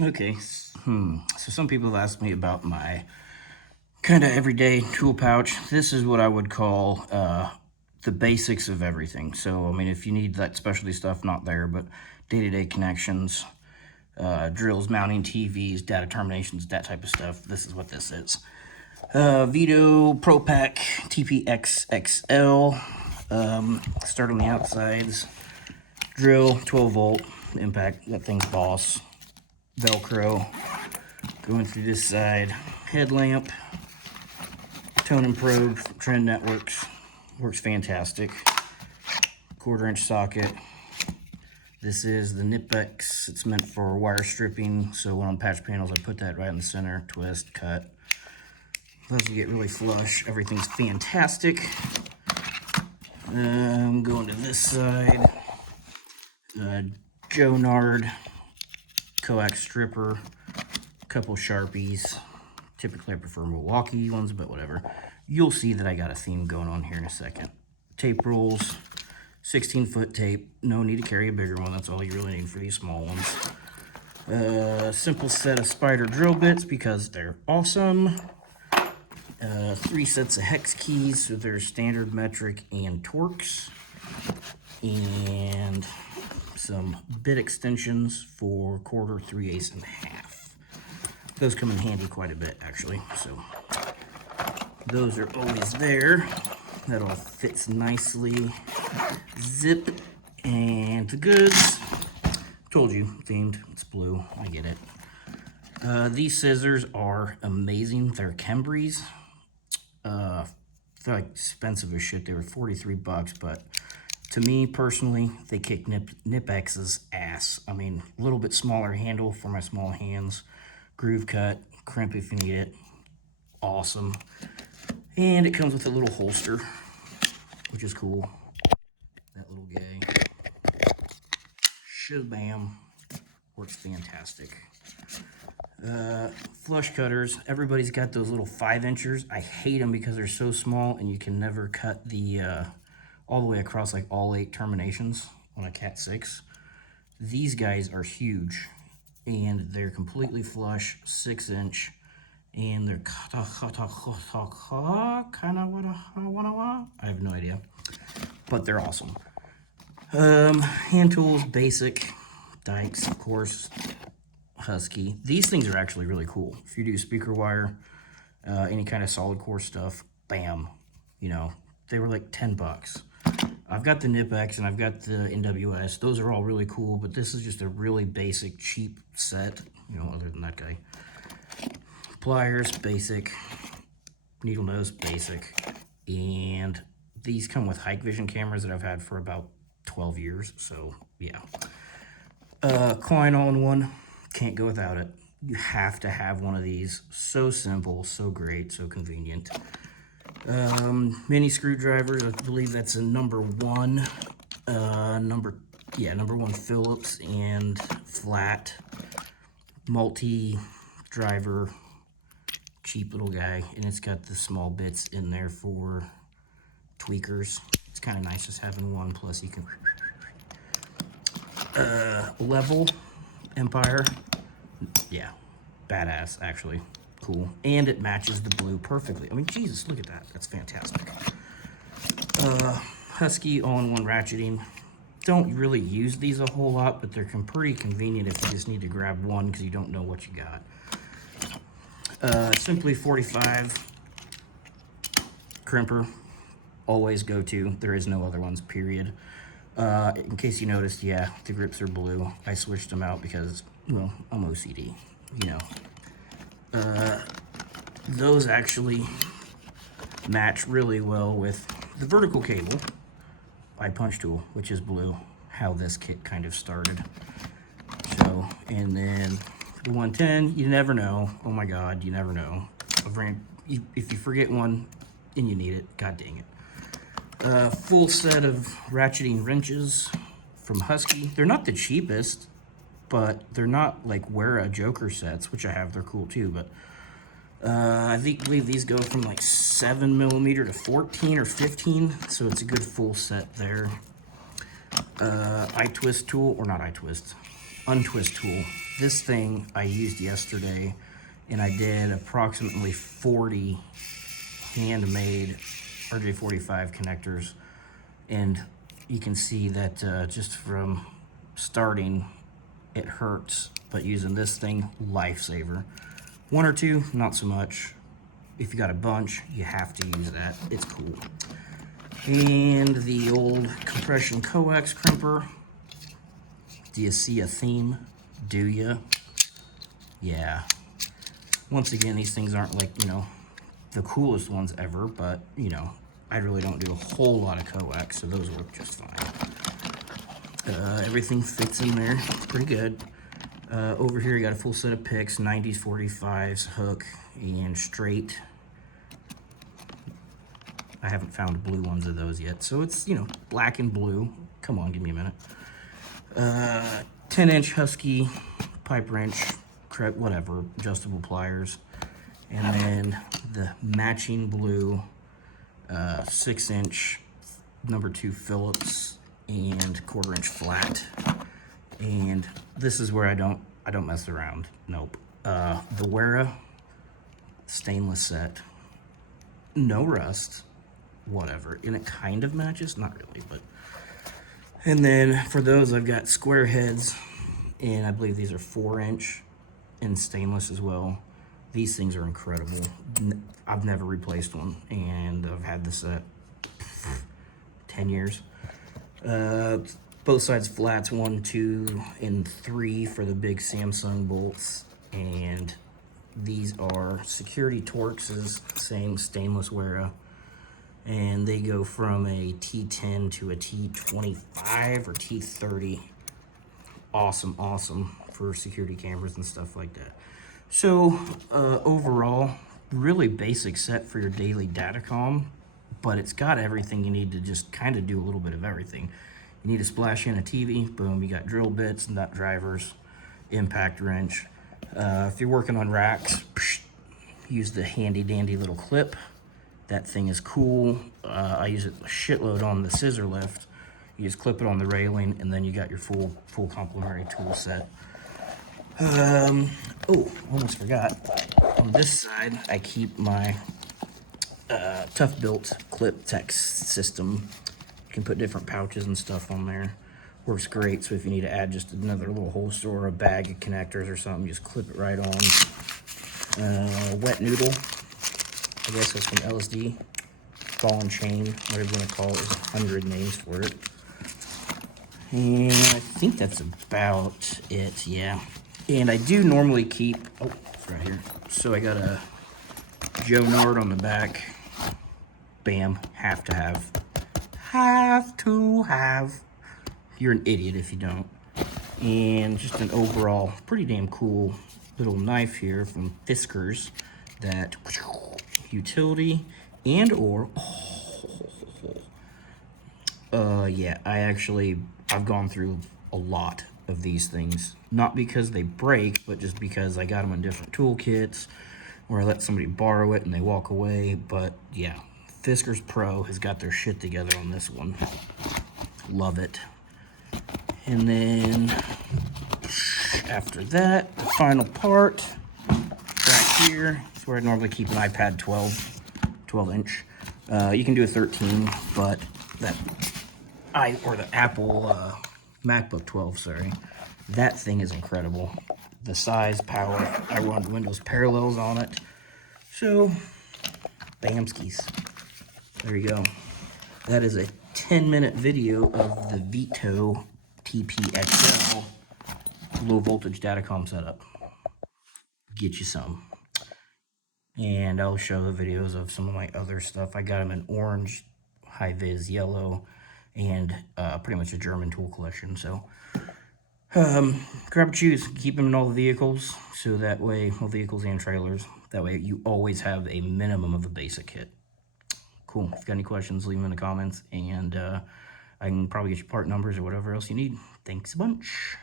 Okay, so some people have asked me about my kind of everyday tool pouch. This is what I would call the basics of everything. So, I mean, if you need that specialty stuff, not there, but day-to-day connections, drills, mounting TVs, data terminations, that type of stuff, this is what this is. Veto Pro Pack TPXXL. Start on the outsides. Drill, 12 volt, impact, that thing's boss. Velcro, going through this side. Headlamp, tone and probe from Trend Networks, works fantastic. 1/4-inch socket. This is the Nipex. It's meant for wire stripping, so when on patch panels I put that right in the center, twist, cut. Those you get really flush. Everything's fantastic. Going to this side. Joe Nard coax stripper, couple Sharpies. Typically I prefer Milwaukee ones, but whatever. You'll see that I got a theme going on here in a second. Tape rolls, 16-foot tape. No need to carry a bigger one. That's all you really need for these small ones. Simple set of spider drill bits because they're awesome. 3 sets of hex keys, so there's standard, metric, and Torx. And some bit extensions for 1/4, 3/8, and 1/2. Those come in handy quite a bit, actually. So those are always there. That all fits nicely. Zip and the goods. Told you, themed. It's blue. I get it. These scissors are amazing. They're Kembries. They're like expensive as shit. They were $43, but to me personally, they kick Nipex's ass. I mean, a little bit smaller handle for my small hands. Groove cut, crimp if you need it. Awesome. And it comes with a little holster, which is cool. That little guy. Shabam. Works fantastic. Flush cutters. Everybody's got those little 5-inchers. I hate them because they're so small and you can never cut the all the way across, like all 8 terminations on a Cat 6. These guys are huge and they're completely flush, 6-inch, and they're kind of I have no idea, but they're awesome. Hand tools, basic, dikes, of course, Husky. These things are actually really cool. If you do speaker wire, any kind of solid core stuff, bam, you know, they were like $10. I've got the Nipex and I've got the NWS. Those are all really cool, but this is just a really basic, cheap set, you know, other than that guy. Pliers, basic. Needle nose, basic. And these come with hike vision cameras that I've had for about 12 years, so yeah. Klein all-in-one, can't go without it. You have to have one of these. So simple, so great, so convenient. Mini screwdrivers, I believe that's a number 1. Number 1 Phillips and flat. Multi-driver, cheap little guy. And it's got the small bits in there for tweakers. It's kind of nice just having one, plus you can... level, Empire. Yeah, badass, actually. Cool. And it matches the blue perfectly. I mean, Jesus, look at that. That's fantastic. Husky all-in-one ratcheting. Don't really use these a whole lot, but they're pretty convenient if you just need to grab one because you don't know what you got. Simply 45 crimper. Always go to. There is no other ones, period. In case you noticed, yeah, the grips are blue. I switched them out because, well, I'm OCD, you know. Those actually match really well with the vertical cable by Punch Tool, which is blue, how this kit kind of started. So, and then the 110, you never know. Oh my God, you never know. If you forget one and you need it, God dang it. Full set of ratcheting wrenches from Husky. They're not the cheapest, but they're not like Wera Joker sets, which I have. They're cool too, but I believe these go from like 7mm to 14 or 15, so it's a good full set there. Untwist tool. This thing I used yesterday, and I did approximately 40 handmade RJ45 connectors, and you can see that just from starting, it hurts, but using this thing, lifesaver. One or two, not so much. If you got a bunch, you have to use that. It's cool. And the old compression coax crimper. Do you see a theme? Do you? Yeah. Once again, these things aren't like, you know, the coolest ones ever, but, you know, I really don't do a whole lot of coax, so those work just fine. Everything fits in there pretty good. Over here, you got a full set of picks, 90s, 45s, hook, and straight. I haven't found blue ones of those yet, so it's, you know, black and blue. Come on, give me a minute. 10-inch Husky pipe wrench, whatever, adjustable pliers. And then the matching blue 6-inch number 2 Phillips and 1/4-inch flat. And this is where I don't mess around. Nope. The Wera stainless set, no rust, whatever, and it kind of matches, not really, but. And then for those, I've got square heads, and I believe these are 4-inch and stainless as well. These things are incredible. I've never replaced one, and I've had this set 10 years. Both sides flats, 1, 2, and 3 for the big Samsung bolts, and these are Security Torx's, same stainless Wera, and they go from a T10 to a T25 or T30. Awesome, awesome for security cameras and stuff like that. So overall, really basic set for your daily datacom, but it's got everything you need to just kind of do a little bit of everything. You need to splash in a TV, boom, you got drill bits, nut drivers, impact wrench. If you're working on racks, use the handy dandy little clip. That thing is cool. I use it a shitload on the scissor lift. You just clip it on the railing, and then you got your full complementary tool set. Oh, almost forgot. On this side, I keep my Tough Built clip tech system. You can put different pouches and stuff on there. Works great, so if you need to add just another little holster or a bag of connectors or something, just clip it right on. Wet noodle, I guess that's from LSD. Ball and chain, whatever you want to call it. There's 100 names for it. And I think that's about it, yeah. And I do normally keep, oh, it's right here. So I got a Joe Nard on the back. Bam, have to have. Have to have. You're an idiot if you don't. And just an overall pretty damn cool little knife here from Fiskars. That utility and or, yeah, I've gone through a lot of these things. Not because they break, but just because I got them in different toolkits, or I let somebody borrow it and they walk away. But yeah, Fiskars Pro has got their shit together on this one. Love it. And then after that, the final part, back here, is where I normally keep an iPad 12-inch. You can do a 13, but the Apple MacBook 12, sorry. That thing is incredible. The size, power, I run Windows Parallels on it. So, bamskis. There you go. That is a 10-minute video of the Veto TPXL low voltage datacom setup. Get you some. And I'll show the videos of some of my other stuff. I got them in orange, high-vis yellow, and pretty much a German tool collection. So grab and choose. Keep them in all the vehicles, so that way, all vehicles and trailers, that way you always have a minimum of a basic kit. Cool. If you got any questions, leave them in the comments, and I can probably get you part numbers or whatever else you need. Thanks a bunch.